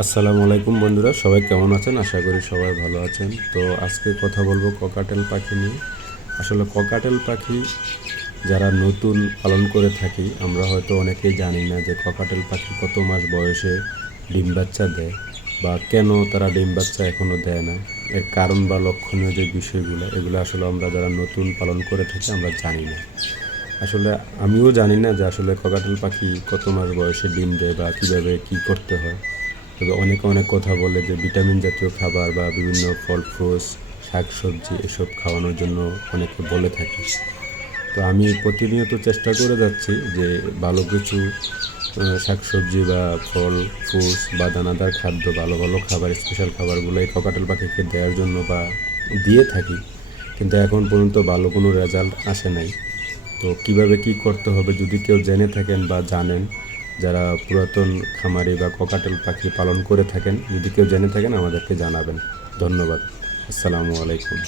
আসসালামু আলাইকুম বন্ধুরা, সবাই কেমন আছেন? আশা করি সবাই ভালো আছেন। তো আজকে কথা বলবো ককাটেল পাখি নিয়ে। আসলে ককাটেল পাখি যারা নতুন পালন করে থাকি আমরা হয়তো অনেকেই জানি না যে ককাটেল পাখি কত মাস বয়সে ডিম বাচ্চা দেয় বা কেন তারা ডিম বাচ্চা এখনও দেয় না, এর কারণ বা লক্ষণীয় যে বিষয়গুলো এগুলো আসলে আমরা যারা নতুন পালন করে থাকি আমরা জানি না। আসলে আমিও জানি না যে আসলে ককাটেল পাখি কত মাস বয়সে ডিম দেয় বা কীভাবে কী করতে হয়। তবে অনেকে অনেক কথা বলে যে ভিটামিন জাতীয় খাবার বা বিভিন্ন ফল ফ্রুটস, শাকসবজি এসব খাওয়ানোর জন্য অনেকে বলে থাকে। তো আমি প্রতিনিয়ত চেষ্টা করে যাচ্ছি যে ভালো কিছু শাকসবজি বা ফল ফ্রুটস বা দানাদার খাদ্য, ভালো ভালো খাবার, স্পেশাল খাবারগুলো এই ককাটেল পাখিকে দেওয়ার জন্য বা দিয়ে থাকি, কিন্তু এখন পর্যন্ত ভালো কোনো রেজাল্ট আসে নাই। তো কিভাবে কি করতে হবে যদি কেউ জেনে থাকেন বা জানেন, যারা পুরাতন খামারি বা ককাটেল পাখি পালন করে থাকেন, যদি কেউ জেনে থাকেন আমাদেরকে জানাবেন। ধন্যবাদ। আসসালামু আলাইকুম।